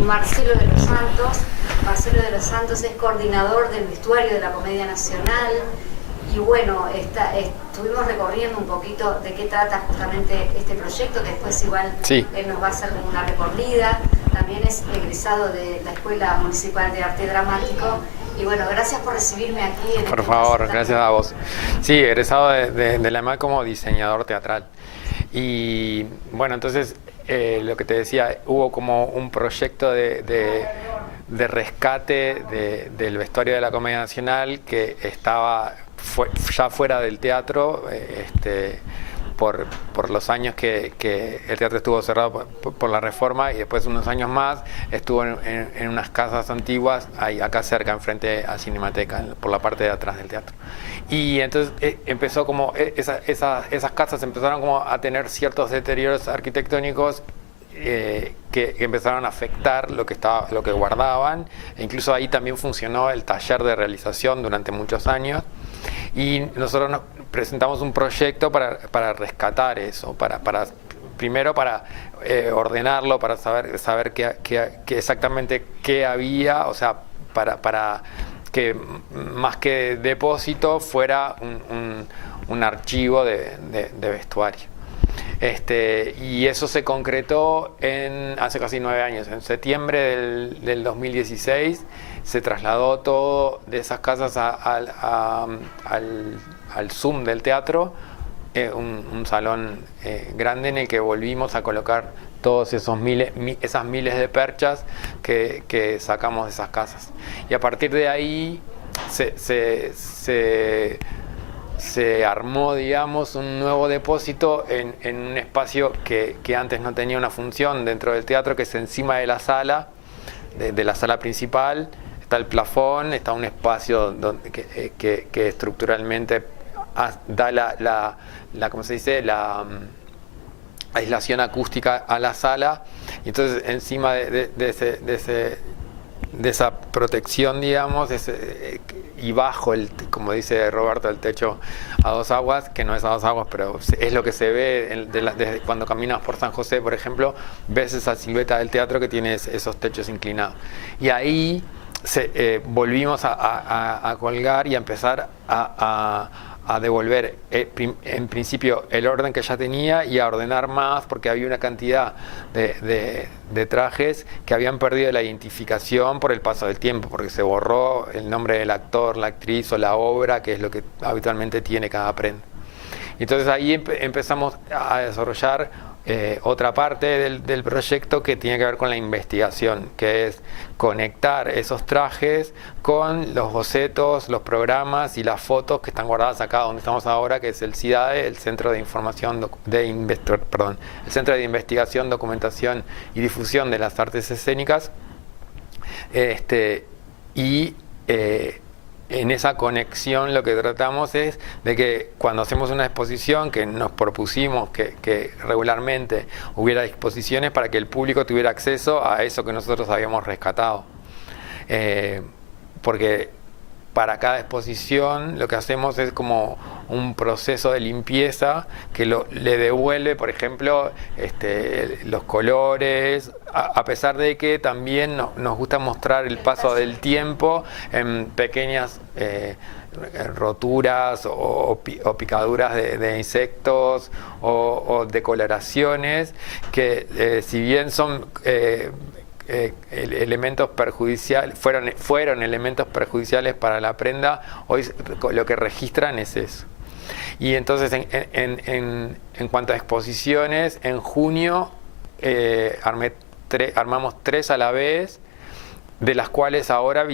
Marcelo de los Santos. Marcelo de los Santos es coordinador del vestuario de la Comedia Nacional. Y bueno, estuvimos recorriendo un poquito de qué trata justamente este proyecto, que después igual él nos va a hacer como una recorrida. También es egresado de la Escuela Municipal de Arte Dramático. Y bueno, gracias por recibirme aquí. Por favor, gracias a vos. Sí, egresado de la EMAD como diseñador teatral. Y bueno, entonces lo que te decía, hubo como un proyecto de rescate del vestuario de la Comedia Nacional que estaba ya fuera del teatro, por los años que el teatro estuvo cerrado por la reforma, y después unos años más estuvo en unas casas antiguas acá cerca, enfrente a Cinemateca, por la parte de atrás del teatro. Y entonces empezó como esas casas empezaron como a tener ciertos deterioros arquitectónicos que empezaron a afectar lo que guardaban, e incluso ahí también funcionó el taller de realización durante muchos años, y nosotros nos presentamos un proyecto para rescatar eso, primero para ordenarlo, para saber qué exactamente qué había, o sea, para que más que depósito fuera un archivo de vestuario. Y eso se concretó hace casi 9 años. En septiembre del 2016 se trasladó todo de esas casas al Zoom del teatro, un salón grande en el que volvimos a colocar todos esas miles de perchas que sacamos de esas casas. Y a partir de ahí se armó, digamos, un nuevo depósito en un espacio que antes no tenía una función dentro del teatro, que es encima de la sala, de la sala principal. Está el plafón, está un espacio que estructuralmente da ¿cómo se dice? La aislación acústica a la sala, y entonces encima de esa protección, digamos, y bajo como dice Roberto, el techo a 2 aguas, que no es a 2 aguas, pero es lo que se ve desde cuando caminas por San José, por ejemplo, ves esa silueta del teatro que tiene esos techos inclinados. Y ahí volvimos a colgar y a empezar a devolver en principio el orden que ya tenía, y a ordenar más, porque había una cantidad de trajes que habían perdido la identificación por el paso del tiempo, porque se borró el nombre del actor, la actriz o la obra, que es lo que habitualmente tiene cada prenda. Entonces ahí empezamos a desarrollar otra parte del proyecto, que tiene que ver con la investigación, que es conectar esos trajes con los bocetos, los programas y las fotos que están guardadas acá donde estamos ahora, que es el CIDADE, el Centro de el Centro de Investigación, Documentación y Difusión de las Artes Escénicas. En esa conexión lo que tratamos es de que cuando hacemos una exposición, que nos propusimos que regularmente hubiera exposiciones para que el público tuviera acceso a eso que nosotros habíamos rescatado. Porque para cada exposición lo que hacemos es como un proceso de limpieza que le devuelve, por ejemplo, los colores, a pesar de que también nos gusta mostrar el paso del tiempo en pequeñas roturas o picaduras de insectos o decoloraciones que si bien son elementos perjudiciales, fueron elementos perjudiciales para la prenda, hoy lo que registran es eso. Y entonces en cuanto a exposiciones, en junio armamos 3 a la vez, de las cuales ahora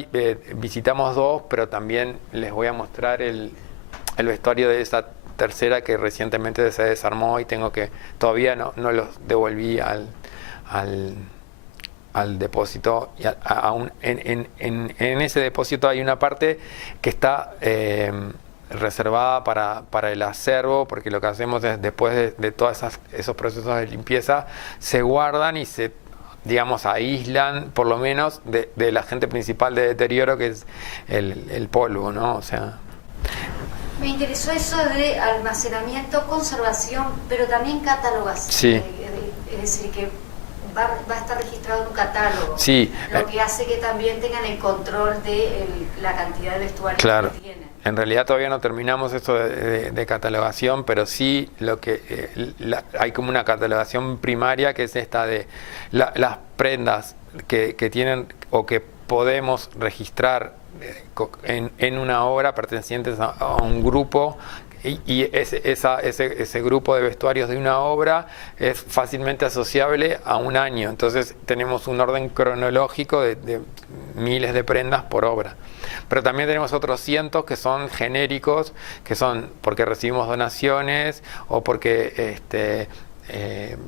visitamos 2, pero también les voy a mostrar el vestuario de esa tercera que recientemente se desarmó, y todavía no los devolví al depósito. Y en ese depósito hay una parte que está reservada para el acervo, porque lo que hacemos es, después de todos esos procesos de limpieza, se guardan y se, digamos, aíslan, por lo menos, de la agente principal de deterioro, que es el polvo, ¿no? O sea, me interesó eso de almacenamiento, conservación, pero también catalogación. Sí. Es decir, que va a estar registrado en un catálogo, sí, lo que hace que también tengan el control de la cantidad de vestuario claro. que tienen. En realidad todavía no terminamos eso de catalogación, pero sí hay como una catalogación primaria que es esta de las prendas que tienen o que podemos registrar en una obra pertenecientes a un grupo. Y ese grupo de vestuarios de una obra es fácilmente asociable a un año. Entonces tenemos un orden cronológico de miles de prendas por obra. Pero también tenemos otros cientos que son genéricos, que son porque recibimos donaciones o porque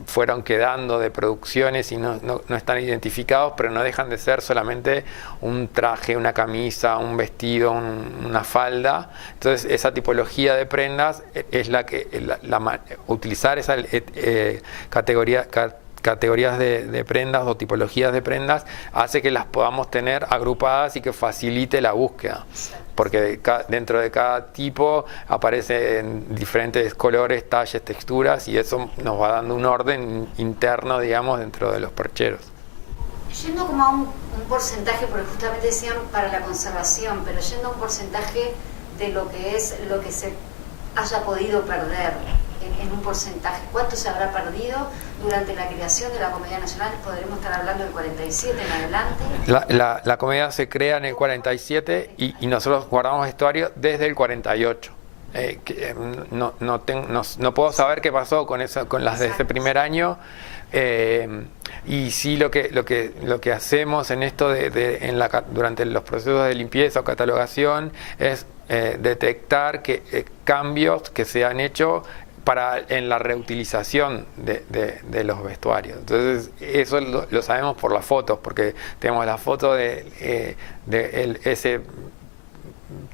fueron quedando de producciones y no están identificados, pero no dejan de ser solamente un traje, una camisa, un vestido, una falda. Entonces esa tipología de prendas es la que utilizar esa categorías de prendas o tipologías de prendas hace que las podamos tener agrupadas y que facilite la búsqueda, porque dentro de cada tipo aparecen diferentes colores, talles, texturas, y eso nos va dando un orden interno, digamos, dentro de los percheros. Yendo como a un porcentaje, porque justamente decían para la conservación, pero yendo a un porcentaje de lo que se haya podido perder, en un porcentaje, ¿cuánto se habrá perdido durante la creación de la Comedia Nacional? ¿Podremos estar hablando del 47 en adelante? La comedia se crea en el 47 y nosotros guardamos vestuario desde el 48. No puedo saber qué pasó con las de ese primer año. Y sí, lo que hacemos en esto durante los procesos de limpieza o catalogación es detectar cambios que se han hecho en la reutilización de los vestuarios. Entonces eso lo sabemos por las fotos, porque tenemos la foto de ese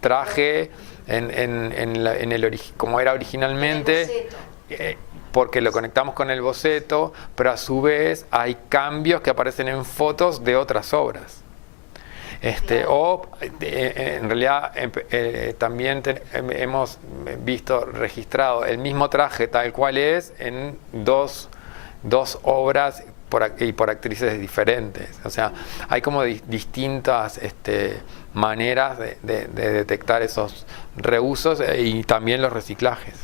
traje como era originalmente, porque lo conectamos con el boceto, pero a su vez hay cambios que aparecen en fotos de otras obras. En realidad también hemos visto registrado el mismo traje tal cual es en dos obras por actrices diferentes. O sea, hay como distintas maneras de detectar esos reusos y también los reciclajes.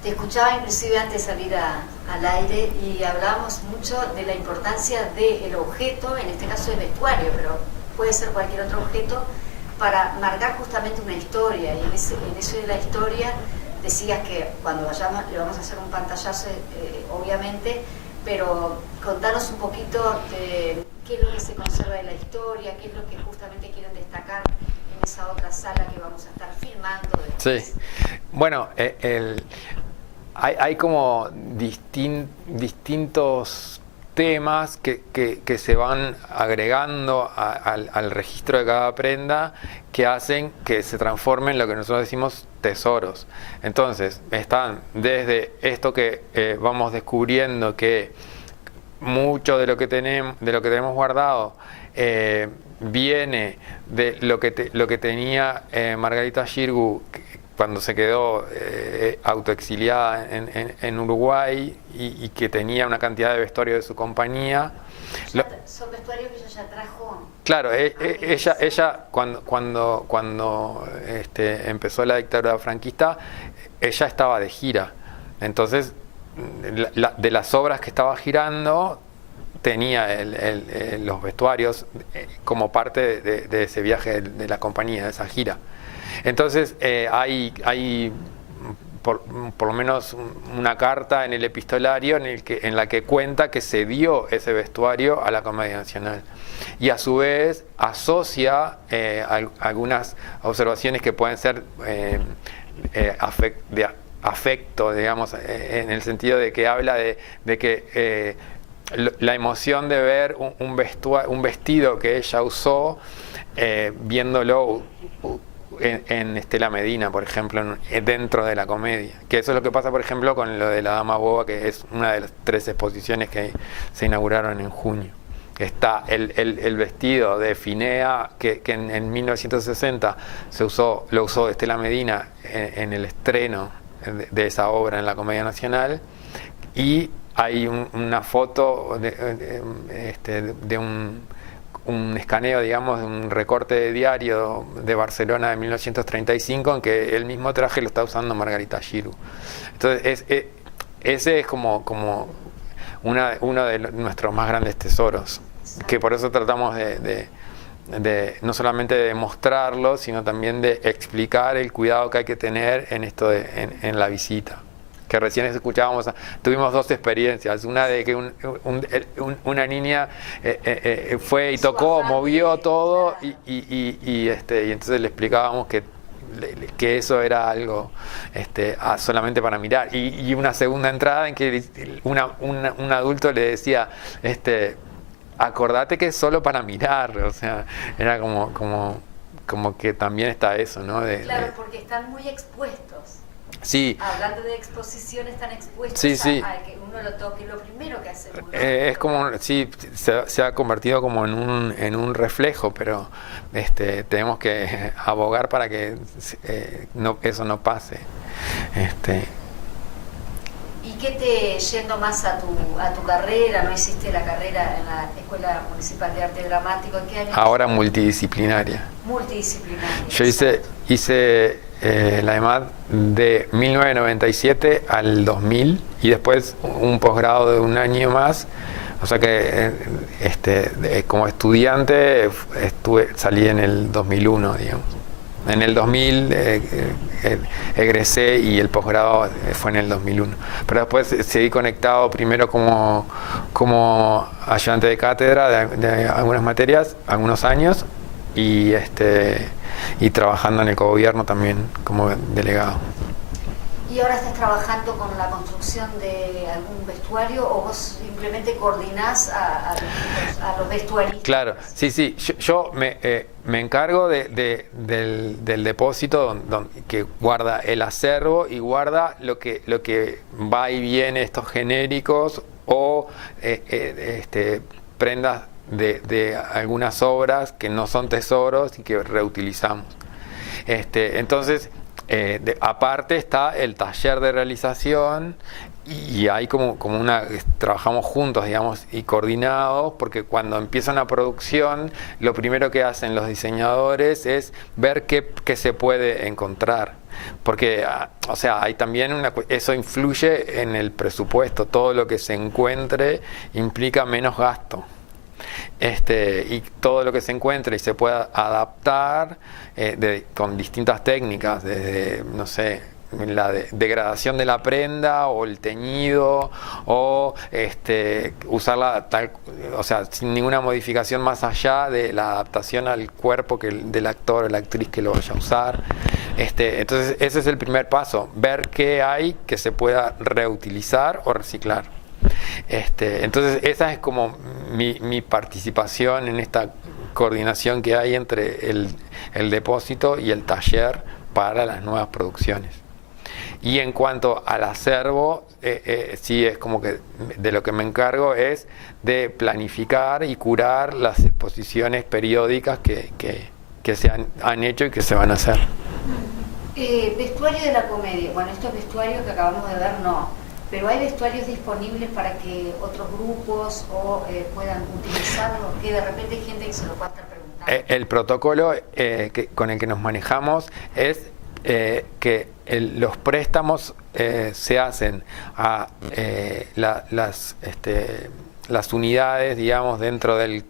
Te escuchaba inclusive antes de salir al aire y hablábamos mucho de la importancia del objeto, en este caso el vestuario, pero puede ser cualquier otro objeto, para marcar justamente una historia. Y en eso de la historia decías que cuando vayamos le vamos a hacer un pantallazo, obviamente, pero contanos un poquito de qué es lo que se conserva de la historia, qué es lo que justamente quieren destacar en esa otra sala que vamos a estar filmando después. Sí, bueno, hay como distintos temas que se van agregando al registro de cada prenda, que hacen que se transformen en lo que nosotros decimos tesoros. Entonces están desde esto que vamos descubriendo, que mucho de lo que tenemos guardado viene de lo que tenía Margarita Xirgu cuando se quedó autoexiliada en Uruguay y que tenía una cantidad de vestuario de su compañía. Son vestuarios que ella ya trajo. Claro, ella cuando empezó la dictadura franquista, ella estaba de gira. Entonces, de las obras que estaba girando, tenía los vestuarios como parte de ese viaje de la compañía, de esa gira. Entonces hay por lo menos una carta en el epistolario en la que cuenta que se dio ese vestuario a la Comedia Nacional, y a su vez asocia algunas observaciones que pueden ser de afecto, digamos, en el sentido de que habla de que la emoción de ver un vestido que ella usó, viéndolo en Estela Medina, por ejemplo, dentro de la comedia. Que eso es lo que pasa, por ejemplo, con lo de la Dama Boba, que es una de las 3 exposiciones que se inauguraron en junio. Está el vestido de Finea, que en 1960 lo usó Estela Medina en el estreno de esa obra en la Comedia Nacional, y hay una foto de un escaneo, digamos, de un recorte de diario de Barcelona de 1935 en que el mismo traje lo está usando Margarita Xirgu. Entonces, ese es como uno de nuestros más grandes tesoros, que por eso tratamos de no solamente de mostrarlo, sino también de explicar el cuidado que hay que tener en esto en la visita. Que recién escuchábamos, tuvimos dos experiencias, una de que una niña fue y tocó, movió todo y entonces le explicábamos que eso era algo solamente para mirar, y una segunda entrada en que un adulto le decía, acordate que es solo para mirar, o sea, era como que también está eso, ¿no? Claro, porque están muy expuestos. Sí. Hablando de exposición, están expuestos sí. a que uno lo toque, lo primero que hacemos, ¿no? Es como, sí, se ha convertido como en un reflejo, pero tenemos que abogar para que eso no pase. ¿Y qué yendo más a tu carrera? ¿No hiciste la carrera en la Escuela Municipal de Arte Dramático? ¿En qué año? Ahora multidisciplinaria. Multidisciplinaria. Yo hice la EMAD de 1997 al 2000 y después un posgrado de un año más. O sea que como estudiante salí en el 2001, digamos. En el 2000 egresé y el posgrado fue en el 2001. Pero después seguí conectado primero como ayudante de cátedra de algunas materias, algunos años, y trabajando en el cogobierno también como delegado. ¿Y ahora estás trabajando con la construcción de algún vestuario o vos simplemente coordinás a los vestuaristas? Claro, sí. Yo me encargo del depósito que guarda el acervo y guarda lo que va y viene, estos genéricos o prendas de algunas obras que no son tesoros y que reutilizamos. Entonces, aparte está el taller de realización y hay como trabajamos juntos, digamos, y coordinados, porque cuando empieza una producción lo primero que hacen los diseñadores es ver qué se puede encontrar, porque o sea, hay también eso influye en el presupuesto. Todo lo que se encuentre implica menos gasto. Y todo lo que se encuentre y se pueda adaptar con distintas técnicas, desde, no sé, la degradación de la prenda o el teñido o usarla tal, o sea, sin ninguna modificación más allá de la adaptación al cuerpo del actor o la actriz que lo vaya a usar. Entonces ese es el primer paso, ver qué hay que se pueda reutilizar o reciclar. Entonces esa es como mi participación en esta coordinación que hay entre el depósito y el taller para las nuevas producciones. Y en cuanto al acervo, sí es como que de lo que me encargo es de planificar y curar las exposiciones periódicas que se han hecho y que se van a hacer. Vestuario de la comedia. Bueno, estos vestuarios que acabamos de ver no. Pero ¿hay vestuarios disponibles para que otros grupos puedan utilizarlos? Que de repente hay gente que se lo pueda estar preguntando. El protocolo con el que nos manejamos es que los préstamos se hacen a las unidades, digamos, dentro del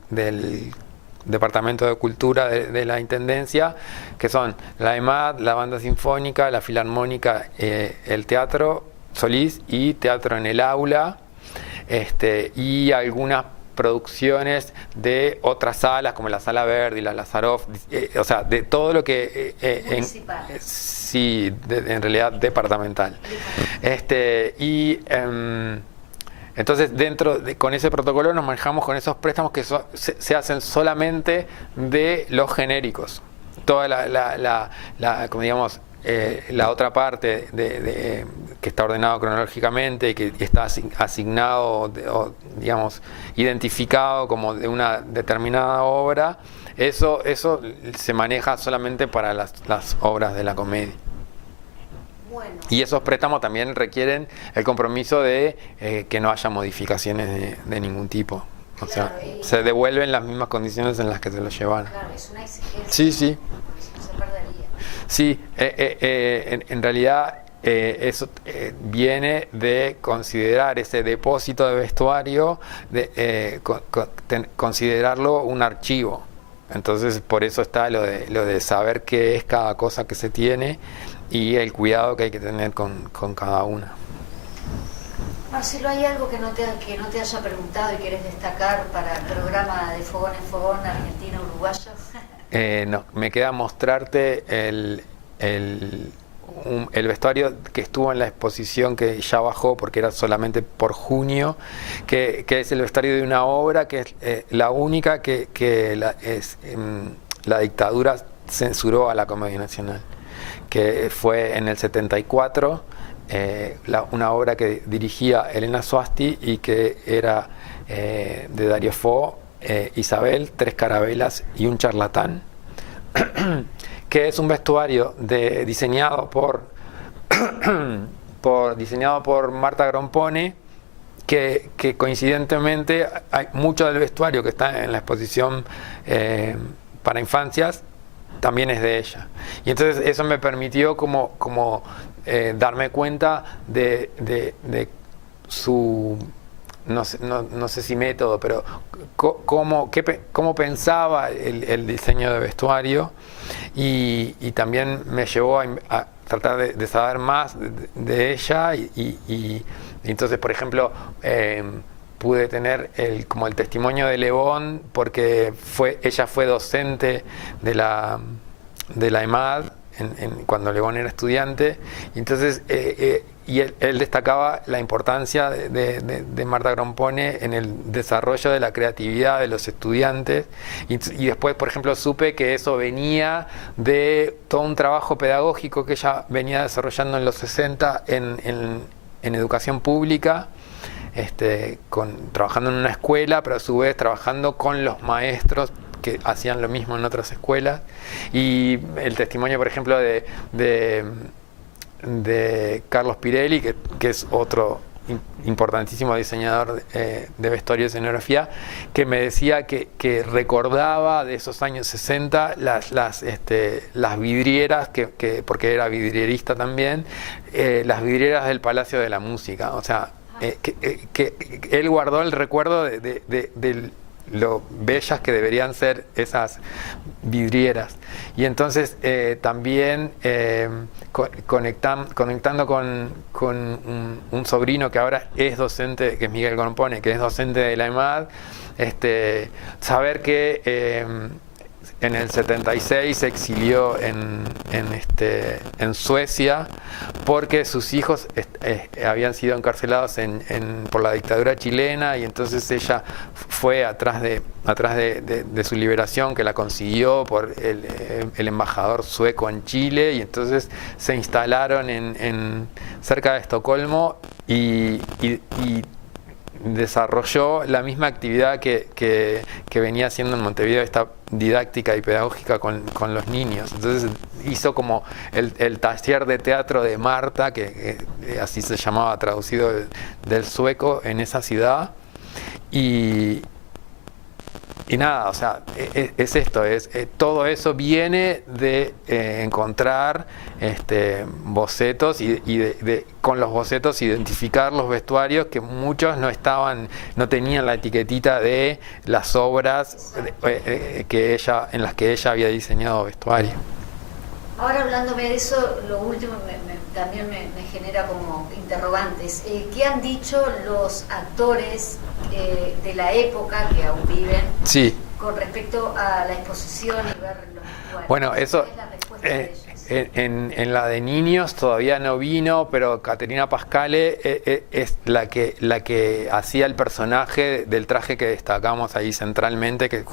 Departamento de Cultura de la Intendencia, que son la EMAD, la Banda Sinfónica, la Filarmónica, el Teatro Solís y Teatro en el Aula, y algunas producciones de otras salas como la Sala Verde y la Lazaroff, o sea, de todo lo que sí, en realidad departamental. Entonces con ese protocolo nos manejamos con esos préstamos que se hacen solamente de los genéricos. Toda como digamos, la otra parte que está ordenado cronológicamente y que está asignado o digamos identificado como de una determinada obra, eso se maneja solamente para las obras de la comedia. Bueno. Y esos préstamos también requieren el compromiso de que no haya modificaciones de ningún tipo. O sea, Claro, se devuelven las mismas condiciones en las que se los llevaron. Claro, es una exigencia. Sí, sí. Porque si no se perdería. Sí, en realidad eso viene de considerar ese depósito de vestuario, considerarlo un archivo. Entonces, por eso está lo de saber qué es cada cosa que se tiene y el cuidado que hay que tener con cada una. Marcelo, ¿hay algo que no te haya preguntado y querés destacar para el programa de Fogón en Fogón Argentina-Uruguayo? No, me queda mostrarte el vestuario que estuvo en la exposición que ya bajó porque era solamente por junio, que es el vestuario de una obra que es la única que la dictadura censuró a la Comedia Nacional, que fue en el 74, una obra que dirigía Elena Soasti y que era de Dario Fo, Isabel, Tres Carabelas y un charlatán, que es un vestuario diseñado por Marta Grompone, que coincidentemente hay mucho del vestuario que está en la exposición para infancias también es de ella. Y entonces eso me permitió como darme cuenta de su, no sé si método, pero cómo pensaba el diseño de vestuario, y también me llevó a tratar de saber más de ella, y entonces, por ejemplo, pude tener como el testimonio de Lebón, porque ella fue docente de la EMAD cuando Lebón era estudiante, y entonces y él destacaba la importancia de Marta Grompone en el desarrollo de la creatividad de los estudiantes, y después, por ejemplo, supe que eso venía de todo un trabajo pedagógico que ella venía desarrollando en los 60 en educación pública, trabajando en una escuela, pero a su vez trabajando con los maestros que hacían lo mismo en otras escuelas. Y el testimonio, por ejemplo, de Carlos Pirelli, que es otro importantísimo diseñador de vestuario y escenografía, que me decía que recordaba de esos años 60 las vidrieras, porque era vidrierista también, las vidrieras del Palacio de la Música. O sea, que él guardó el recuerdo de lo bellas que deberían ser esas vidrieras. Y entonces también conectando con un sobrino que ahora es docente, que es Miguel Grompone, que es docente de la EMAD, saber que en el 76 se exilió en Suecia porque sus hijos habían sido encarcelados por la dictadura chilena, y entonces ella fue atrás de su liberación, que la consiguió por el embajador sueco en Chile, y entonces se instalaron cerca de Estocolmo y desarrolló la misma actividad que venía haciendo en Montevideo, esta didáctica y pedagógica con los niños. Entonces hizo como el taller de teatro de Marta, que así se llamaba, traducido del sueco, en esa ciudad. Y nada, o sea, es esto, todo eso viene de encontrar bocetos y con los bocetos identificar los vestuarios, que muchos no tenían la etiquetita de las obras en las que ella había diseñado vestuario. Ahora, hablándome de eso, lo último también me genera como interrogantes. ¿Qué han dicho los actores de la época que aún viven, sí, con respecto a la exposición y ver los vestuarios? Bueno, eso ¿Cuál es la respuesta de ellos? en la de niños todavía no vino, pero Caterina Pascale es la que hacía el personaje del traje que destacamos ahí centralmente, que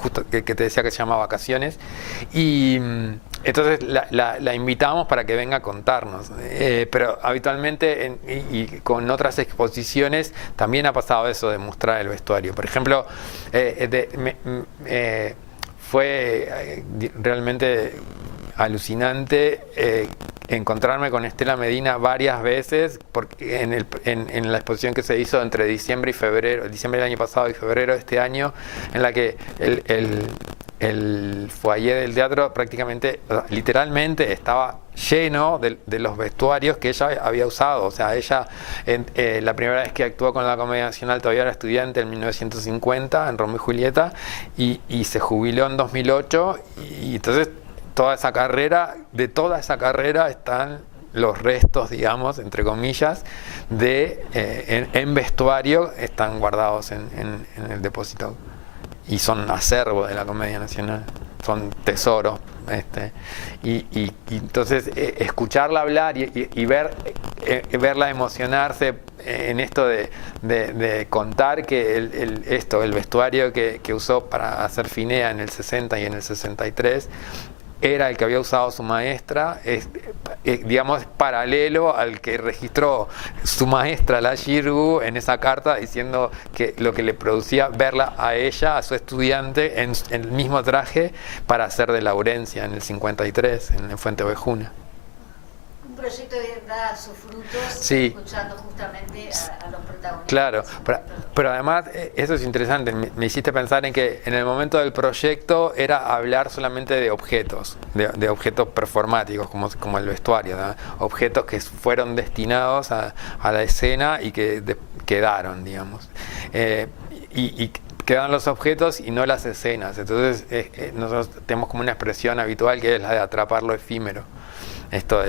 te decía que se llama Vacaciones, y entonces la invitamos para que venga a contarnos, pero habitualmente y con otras exposiciones también ha pasado eso de mostrar el vestuario. Por ejemplo, fue realmente alucinante encontrarme con Estela Medina varias veces porque en la exposición que se hizo entre diciembre y febrero, diciembre del año pasado y febrero de este año, en la que el foyer del teatro prácticamente, literalmente estaba lleno de los vestuarios que ella había usado. O sea, ella la primera vez que actuó con la Comedia Nacional todavía era estudiante en 1950 en Romeo y Julieta y se jubiló en 2008 y entonces de toda esa carrera están los restos, digamos, entre comillas, en vestuario, están guardados en el depósito y son acervo de la Comedia Nacional, son tesoros. Y entonces escucharla hablar y verla emocionarse en esto de contar que el vestuario que usó para hacer Finea en el 60 y en el 63 era el que había usado su maestra, digamos, paralelo al que registró su maestra, la Girgu, en esa carta diciendo que lo que le producía verla a ella, a su estudiante, en el mismo traje para hacer de Laurencia en el 53, en Fuente Ovejuna. Un proyecto que da sus frutos, sí, escuchando justamente a los protagonistas. Claro, pero además eso es interesante, me hiciste pensar en que en el momento del proyecto era hablar solamente de objetos, de objetos performáticos, como el vestuario, ¿no? Objetos que fueron destinados a la escena y que quedaron, digamos. Y quedan los objetos y no las escenas. Entonces nosotros tenemos como una expresión habitual que es la de atrapar lo efímero.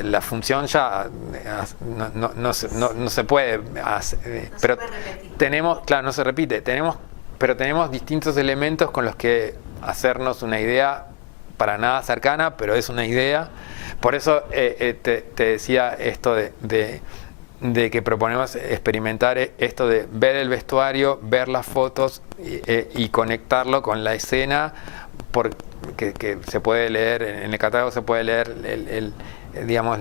La función ya no se puede hacer, pero tenemos, claro, no se repite, pero tenemos distintos elementos con los que hacernos una idea para nada cercana, pero es una idea. Por eso te decía esto de que proponemos experimentar esto de ver el vestuario, ver las fotos y conectarlo con la escena, que se puede leer, en el catálogo se puede leer digamos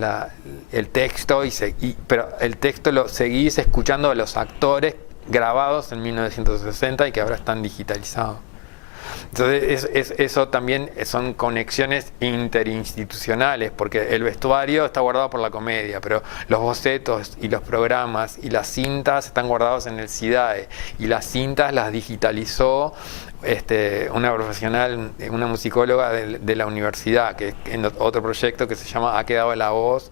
el texto, pero el texto lo seguís escuchando a los actores grabados en 1960 y que ahora están digitalizados. Entonces eso también son conexiones interinstitucionales, porque el vestuario está guardado por la Comedia, pero los bocetos y los programas y las cintas están guardados en el SIDAE, y las cintas las digitalizó una profesional, una musicóloga de la universidad, que en otro proyecto que se llama Ha quedado la voz,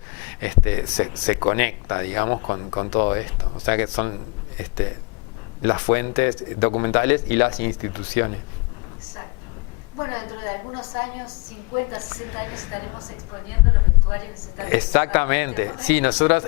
se conecta, digamos, con todo esto. O sea que son las fuentes documentales y las instituciones. Exacto. Bueno, dentro de algunos años, 50, 60 años, estaremos exponiendo los vestuarios que se están... Exactamente, sí, nosotros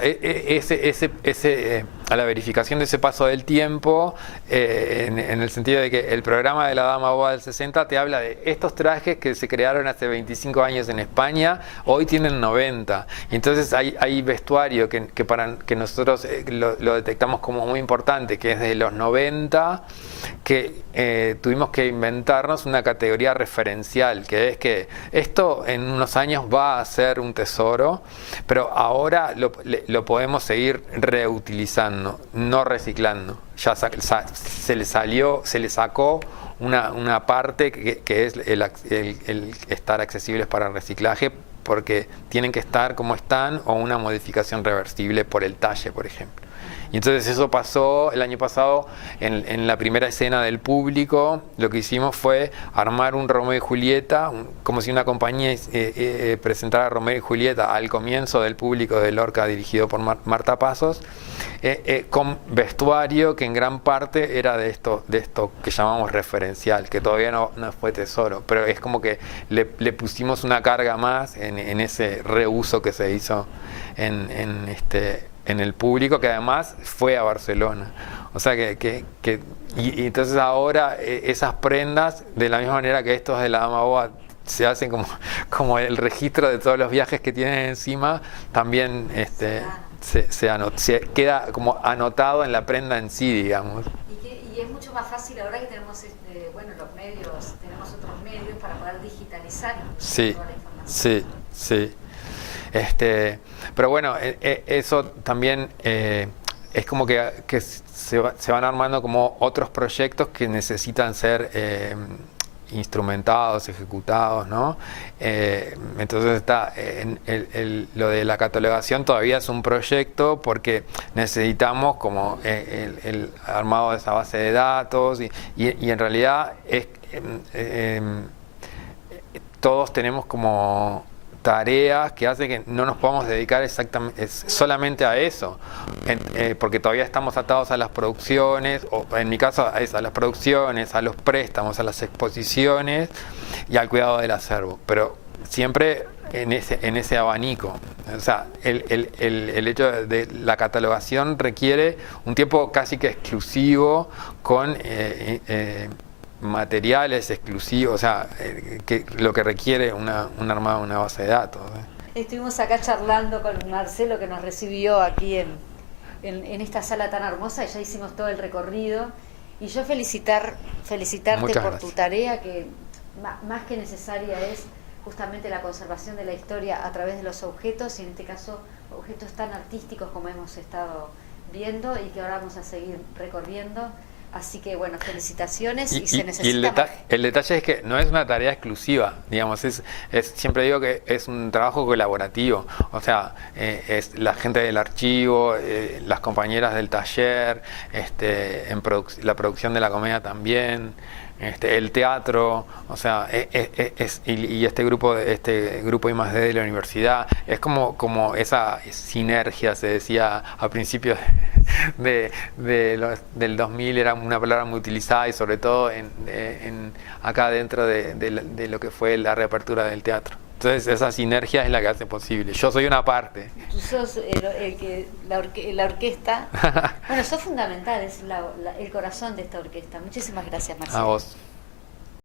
a la verificación de ese paso del tiempo, en el sentido de que el programa de la Dama Boba del 60 te habla de estos trajes que se crearon hace 25 años en España, hoy tienen 90. Y entonces hay vestuario que nosotros lo detectamos como muy importante, que es de los 90, que tuvimos que inventarnos una categoría referencial, que es que esto en unos años va a ser un tesoro, pero ahora lo podemos seguir reutilizando, no reciclando. Ya se le sacó una parte que es el estar accesibles para reciclaje, porque tienen que estar como están o una modificación reversible por el talle, por ejemplo. Y entonces eso pasó el año pasado en la primera escena del Público. Lo que hicimos fue armar un Romeo y Julieta, como si una compañía presentara Romeo y Julieta al comienzo del Público de Lorca, dirigido por Marta Pasos, con vestuario que en gran parte era de esto que llamamos referencial, que todavía no fue tesoro, pero es como que le pusimos una carga más en ese reuso que se hizo en el Público, que además fue a Barcelona. O sea y entonces ahora esas prendas, de la misma manera que estos de la Dama Boba se hacen como el registro de todos los viajes que tienen encima, también se queda como anotado en la prenda en sí, digamos. Y es mucho más fácil ahora que tenemos los medios, tenemos otros medios para poder digitalizar sí, toda la información. Sí. Pero bueno, eso también es como que se van armando como otros proyectos que necesitan ser instrumentados, ejecutados, ¿no? Entonces está lo de la catalogación todavía es un proyecto porque necesitamos como el armado de esa base de datos y en realidad todos tenemos como tareas que hacen que no nos podamos dedicar exactamente solamente a eso, porque todavía estamos atados a las producciones, o en mi caso a las producciones, a los préstamos, a las exposiciones y al cuidado del acervo, pero siempre en ese abanico. O sea, el hecho de la catalogación requiere un tiempo casi que exclusivo con materiales exclusivos, o sea, lo que requiere un armado de una base de datos. Estuvimos acá charlando con Marcelo, que nos recibió aquí en esta sala tan hermosa, y ya hicimos todo el recorrido. Y yo felicitarte Muchas por gracias. tu tarea, que más que necesaria es justamente la conservación de la historia a través de los objetos, y en este caso objetos tan artísticos como hemos estado viendo y que ahora vamos a seguir recorriendo. Así que bueno, felicitaciones y se necesita. El detalle es que no es una tarea exclusiva, digamos, siempre digo que es un trabajo colaborativo, o sea, es la gente del archivo, las compañeras del taller, la producción de la comedia también, el teatro, o sea, y este grupo I+D de la universidad, es como esa sinergia, se decía a principios del 2000, era una palabra muy utilizada y sobre todo acá dentro de lo que fue la reapertura del teatro. Entonces esa sinergia es la que hace posible. Yo soy una parte. Tú sos la orquesta. Bueno, sos fundamental, es el corazón de esta orquesta. Muchísimas gracias, Marcelo. A vos.